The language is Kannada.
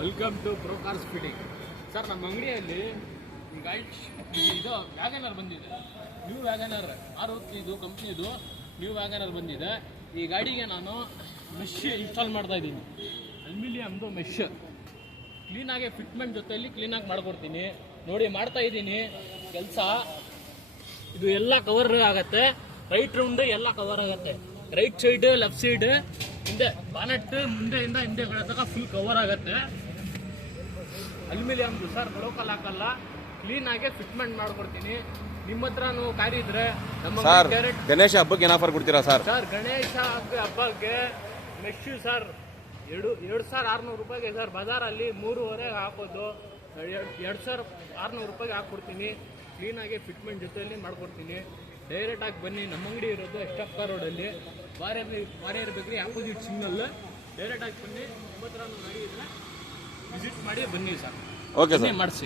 Welcome to pro cars fitting. Sir, ನಮ್ಮ ಅಂಗಡಿಯಲ್ಲಿ ಈಗ ಇದು ವ್ಯಾಗನರ್ ಬಂದಿದೆ. ನ್ಯೂ ವ್ಯಾಗನರ್ ಇದು ಕಂಪ್ನಿದು ನ್ಯೂ ವ್ಯಾಗನರ್ ಬಂದಿದೆ. ಈ ಗಾಡಿಗೆ ನಾನು ಮೆಶ್ ಇನ್ಸ್ಟಾಲ್ ಮಾಡ್ತಾ ಇದ್ದೀನಿ. ಅಲ್ಯೂಮಿನಿಯಮ್ದು ಮೆಶ್ ಕ್ಲೀನಾಗಿ ಫಿಟ್ಮೆಂಟ್ ಜೊತೆಯಲ್ಲಿ ಕ್ಲೀನಾಗಿ ಮಾಡ್ಕೊಡ್ತೀನಿ. ನೋಡಿ, ಮಾಡ್ತಾ ಇದ್ದೀನಿ ಕೆಲಸ. ಇದು ಎಲ್ಲ ಕವರ್ ಆಗುತ್ತೆ. ರೈಟ್ ರೌಂಡ್ ಎಲ್ಲ ಕವರ್ ಆಗುತ್ತೆ. ರೈಟ್ ಸೈಡ್, ಲೆಫ್ಟ್ ಸೈಡ್, ಹಿಂದೆ ಬಾನೆಟ್ ಮುಂದೆಯಿಂದ ಹಿಂದೆ ತನಕ ಫುಲ್ ಕವರ್ ಆಗುತ್ತೆ. ಅಲ್ಯೂಮಿನಿಯಮ್ದು ಸರ್, ಲೋಕಲ್ ಹಾಕಲ್ಲ, ಕ್ಲೀನಾಗಿ ಫಿಟ್ಮೆಂಟ್ ಮಾಡ್ಕೊಡ್ತೀನಿ. ನಿಮ್ಮ ಹತ್ರ ಕಾರ್ ಇದ್ರೆ ನಮ್ಮ ಗಣೇಶ ಹಬ್ಬಕ್ಕೆ ಏನು ಆಫರ್ ಕೊಡ್ತೀರಾ ಸರ್? ಸರ್, ಗಣೇಶ ಹಬ್ಬಕ್ಕೆ ಮೆಶ್ ಸರ್ 2,600 ರೂಪಾಯಿಗೆ ಸರ್. ಬಜಾರಲ್ಲಿ 3,500 ಹಾಕೋದು 2,600 ರೂಪಾಯಿಗೆ ಹಾಕ್ಕೊಡ್ತೀನಿ. ಕ್ಲೀನಾಗಿ ಫಿಟ್ಮೆಂಟ್ ಜೊತೆಯಲ್ಲಿ ಮಾಡ್ಕೊಡ್ತೀನಿ. ಡೈರೆಕ್ಟಾಗಿ ಬನ್ನಿ. ನಮ್ಮ ಅಂಗಡಿ ಇರೋದು ಎಷ್ಟಪ್ಪ ರೋಡಲ್ಲಿ, ವಾರಿಯರ್ ಬೇಕ್ರಿ ಆಪೋಸಿಟ್ ಸಿಗ್ನಲ್. ಡೈರೆಕ್ಟಾಗಿ ಬನ್ನಿ. ನಿಮ್ಮ ಹತ್ರ ಗಾಡಿ ಇದ್ರೆ ವಿಸಿಟ್ ಮಾಡಿ ಬನ್ನಿ ಸರ್. ಓಕೆ ಸರ್, ಮಾಡಿಸಿ.